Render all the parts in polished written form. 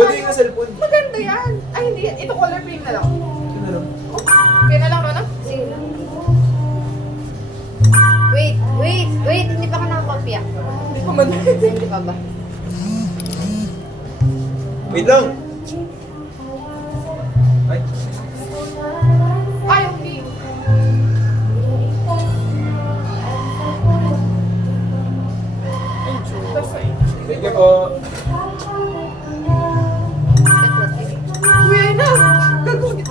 Ba't yung cellphone? Maganda yan. Ay, hindi yan. Ito color pink na lang. Ano lang? Kaya na lang, Rona? Sige lang. Wait. Hindi pa ka nakakopya. Hindi pa man. Hindi pa ba? Wait lang! Ay, Ay, hindi. thank you po. Uy, ayun na. Gagawin.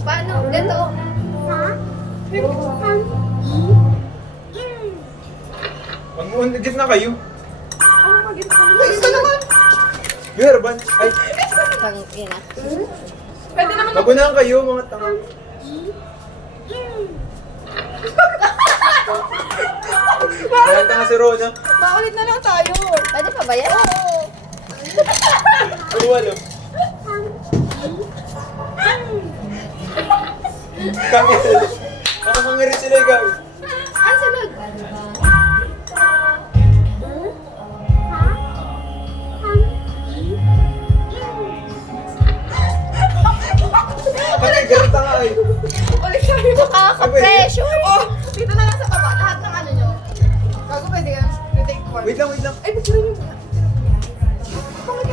Paano? Ganito. Mag-git na kayo. Ano maging Ay, ito naman. Yung hairband. Ay, Pang ina. Pwede naman ako. magunahan kayo mga tanga. Mga tanga si Rona. Makulit na lang tayo. Pwede pa ba yan? Oo. Ano walo? Kami sila. Nakamangirin sila guys. Ay, sunod. Kasi ganito nga ay. Ulit tayo. Nakaka-pressure. Oh, dito na lang sa baba. Lahat ng ano nyo. Bago pwede ka. Retake one. Wait lang. Ay, ba't yun yung...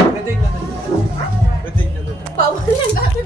Retake na. Retake na. Bawal yan natin.